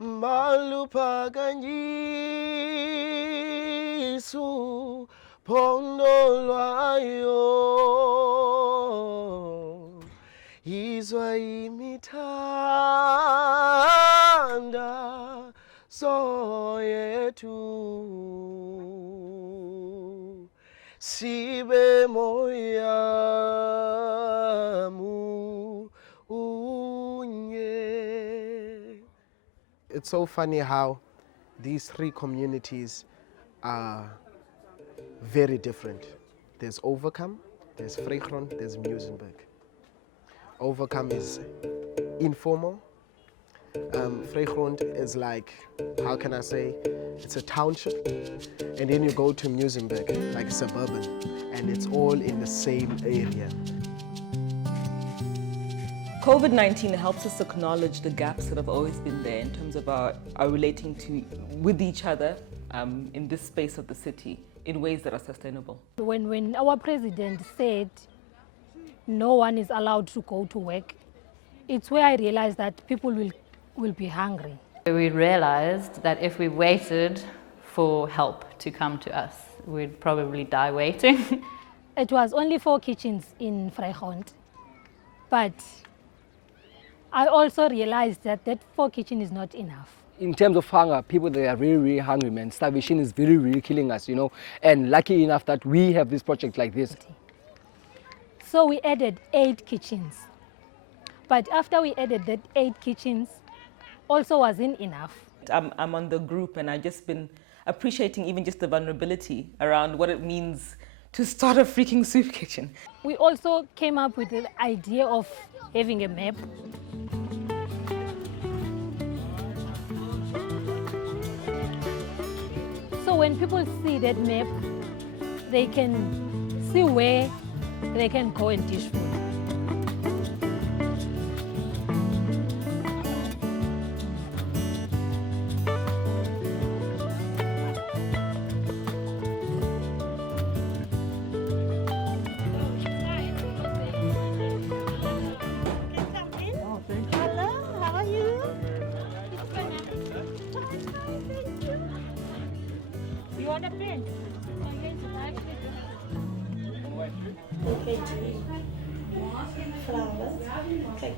Malupakanyisu pondolwayo izwa imithanda soyetu sibe moya unye. It's so funny how these three communities are very different. There's Overcome, there's Vrygrond, there's Muizenberg. Overcome is informal. Vrygrond is like, how can I say, it's a township. And then you go to Muizenberg, like suburban, and it's all in the same area. COVID-19 helps us acknowledge the gaps that have always been there in terms of our relating with each other in this space of the city in ways that are sustainable. When our president said no one is allowed to go to work, it's where I realized that people will be hungry. We realized that if we waited for help to come to us, we'd probably die waiting. It was only 4 kitchens in Vrygrond, but I also realized that 4 kitchens is not enough. In terms of hunger, people, they are really, really hungry, man. Starvation is really, really killing us, you know. And lucky enough that we have this project like this. So we added 8 kitchens. But after we added that 8 kitchens, also wasn't enough. I'm on the group and I've just been appreciating even just the vulnerability around what it means to start a freaking soup kitchen. We also came up with the idea of having a map. So when people see that map, they can see where they can go and dish food.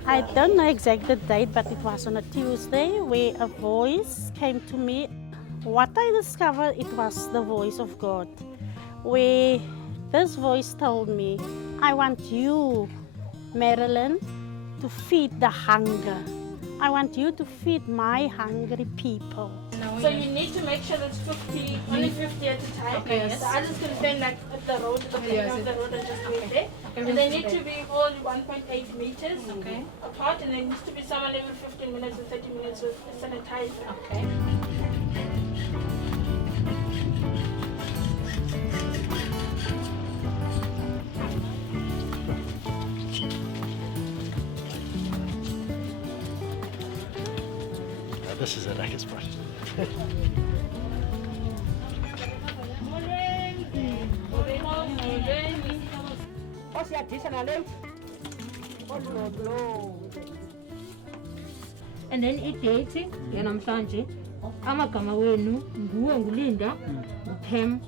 I don't know exactly the date, but it was on a Tuesday where a voice came to me. What I discovered, it was the voice of God, where this voice told me, I want you, Marilyn, to feed the hunger. I want you to feed my hungry people. So you need to make sure it's 50, only 50 at a time. Okay, yes. The others can stand like at the road, the beginning of the road and just wait there. Okay, And they need to be all 1.8 meters Okay. apart, and there needs to be someone every 15 minutes or 30 minutes with sanitizer. Okay. This is a lekker spot. And then idate yanamhlanje amagama wenu nguwe nguLinda uPam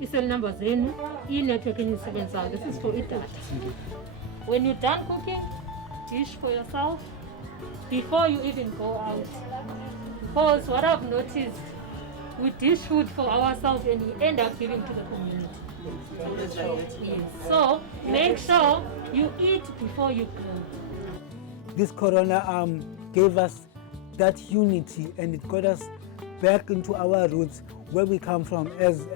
i-cell number zenu i-network enisebenzayo. This is for iData. When you're done cooking, dish for yourself before you even go out. Because what I've noticed, we dish food for ourselves and we end up giving to the community. Yes. So make sure you eat before you go. This corona gave us that unity, and it got us back into our roots, where we come from as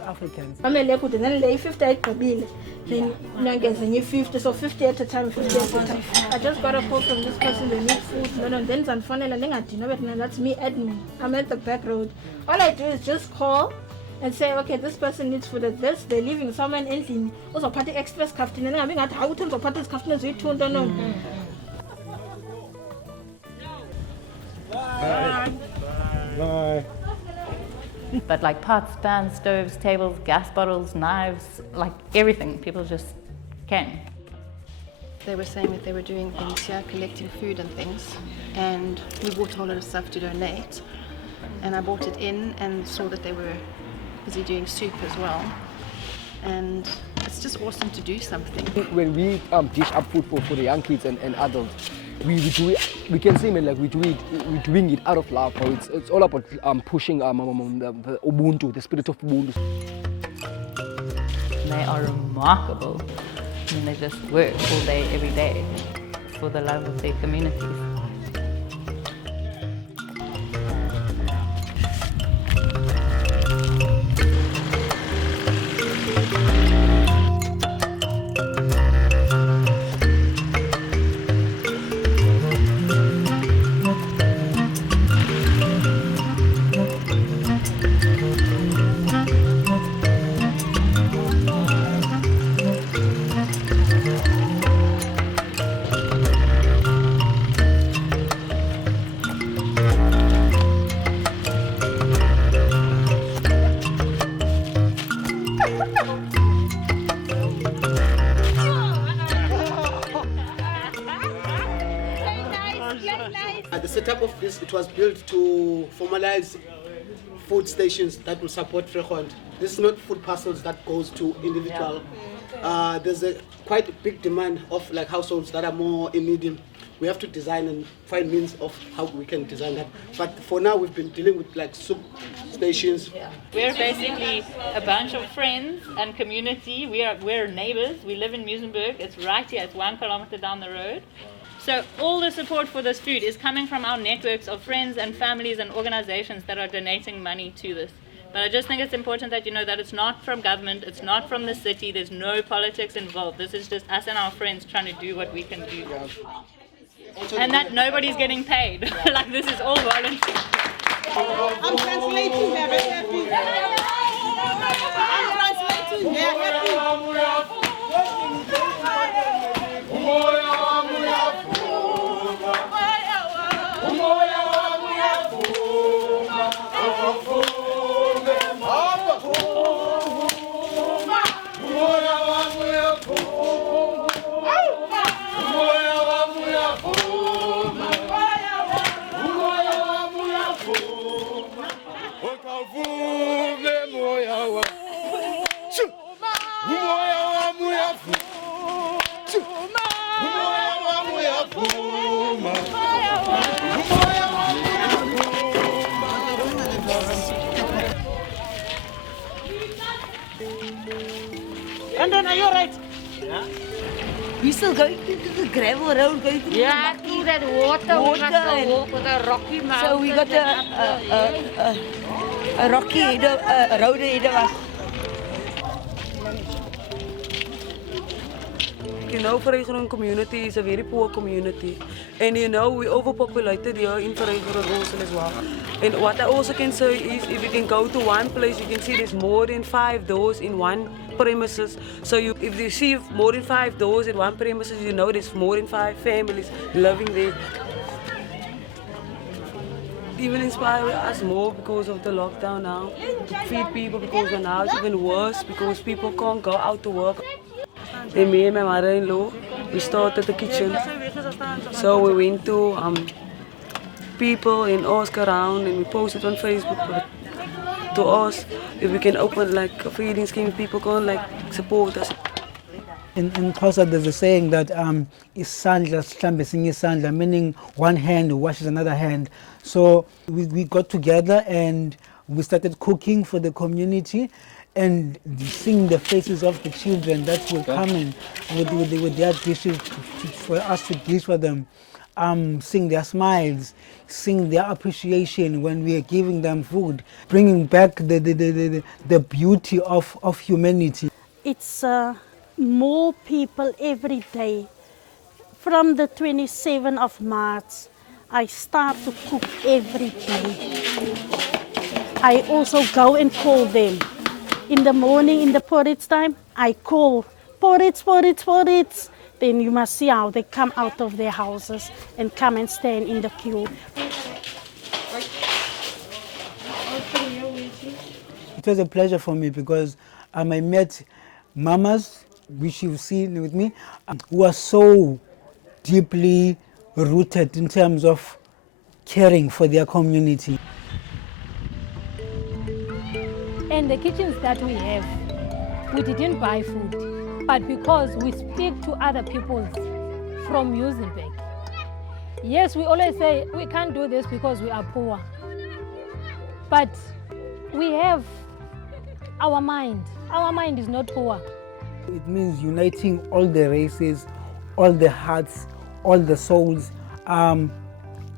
Africans. I'm a good, and then lay 50 at Kabila. Then you 50, so 50 at a time, 50 at a time. I just got a call from this person, they need food. No, then some fun and that's me admin. I'm at the back road. All I do is just call and say, okay, this person needs food at this, they're leaving somewhere in Entlin. Also, party express captain, and I'm at how to party captain as we don't know. Bye. Bye. But like pots, pans, stoves, tables, gas bottles, knives, like everything, people just came. they were saying that they were doing things here, collecting food and things, and we bought a whole lot of stuff to donate, and I bought it in and saw that they were busy doing soup as well, and it's just awesome to do something. When we dish up food for the young kids and adults, we do it, we can say, man, like we're doing it out of love. It's all about pushing the Ubuntu, the spirit of Ubuntu. They are remarkable, and they just work all day, every day, for the love of their communities. The setup of this, it was built to formalize food stations that will support Vrygrond. This is not food parcels that goes to individual. There's a quite a big demand of like households that are more in need. We have to design and find means of how we can design that. But for now, we've been dealing with like soup stations. We're basically a bunch of friends and community. We're neighbors. We live in Muizenberg. It's right here. It's 1 kilometer down the road. So all the support for this food is coming from our networks of friends and families and organizations that are donating money to this. But I just think it's important that you know that it's not from government, it's not from the city, there's no politics involved. This is just us and our friends trying to do what we can do. And that nobody's getting paid. Like this is all voluntary. I'm translating there, I'm happy. I'm translating there, happy. And then are you right? Yeah. We still going into the gravel road, going through through that water. We must go walk with a rocky mountain. So we got a rocky road ahead of us. You know, Vrygrond community is a very poor community. And you know, we overpopulated here in Vrygrond also as well. And what I also can say is, if you can go to one place, you can see there's more than 5 doors in one premises. So if you see more than 5 doors in one premises, you know there's more than 5 families living there. Even inspire us more because of the lockdown now, to feed people, because now it's even worse because people can't go out to work. And me and my mother-in-law, we started the kitchen. So we went to people and asked around, and we posted on Facebook to us if we can open like a feeding scheme, people can like support us. In Xhosa there's a saying that isandla sihlambe esinye isandla, meaning one hand washes another hand. So we got together and we started cooking for the community and seeing the faces of the children that were coming with their dishes for us to dish for them, seeing their smiles, seeing their appreciation when we are giving them food, bringing back the beauty of humanity. It's more people every day. From the 27th of March, I start to cook every day. I also go and call them. In the morning, in the porridge time, I call, porridge, porridge, porridge. Then you must see how they come out of their houses and come and stand in the queue. It was a pleasure for me because I met mamas, which you've seen with me, who are so deeply rooted in terms of caring for their community. And the kitchens that we have, we didn't buy food, but because we speak to other people from Muizenberg. Yes, we always say we can't do this because we are poor, but we have our mind. Our mind is not poor. It means uniting all the races, all the hearts, all the souls, all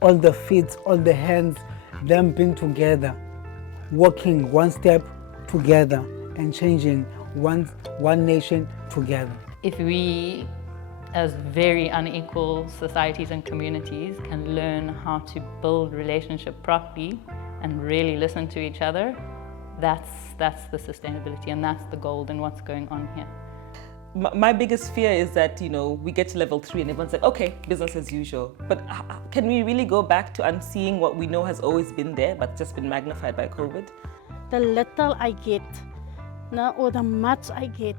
the feet, all the hands, them being together, walking one step together and changing one nation together. If we, as very unequal societies and communities, can learn how to build relationship properly and really listen to each other, that's the sustainability, and that's the gold in what's going on here. My biggest fear is that, we get to level 3 and everyone's like, okay, business as usual. But can we really go back to unseeing what we know has always been there, but just been magnified by COVID? The little I get, or the much I get,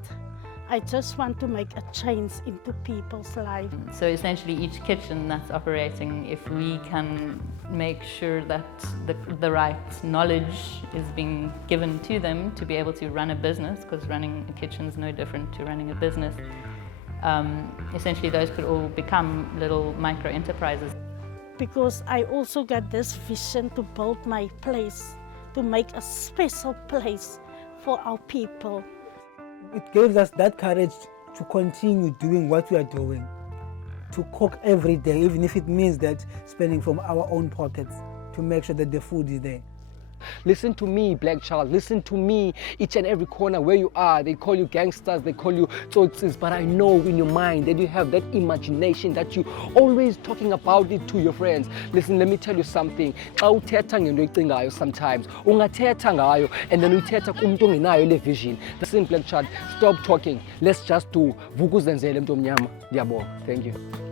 I just want to make a change into people's lives. So essentially each kitchen that's operating, if we can make sure that the right knowledge is being given to them to be able to run a business, because running a kitchen is no different to running a business, essentially those could all become little micro enterprises. Because I also got this vision to build my place, to make a special place for our people. It gives us that courage to continue doing what we are doing, to cook every day, even if it means that spending from our own pockets to make sure that the food is there. Listen to me, black child. Listen to me. Each and every corner where you are, they call you gangsters, they call you tsotsis, but I know in your mind that you have that imagination that you always talking about it to your friends. Listen, let me tell you something. Xa uthetha ngento ecingayo sometimes, ungathetha ngayo and then uthetha kumuntu ongenayo le vision. Listen, black child, stop talking. Let's just do. Vukuzenzele mntu omnyama. Ndiyabonga. Thank you.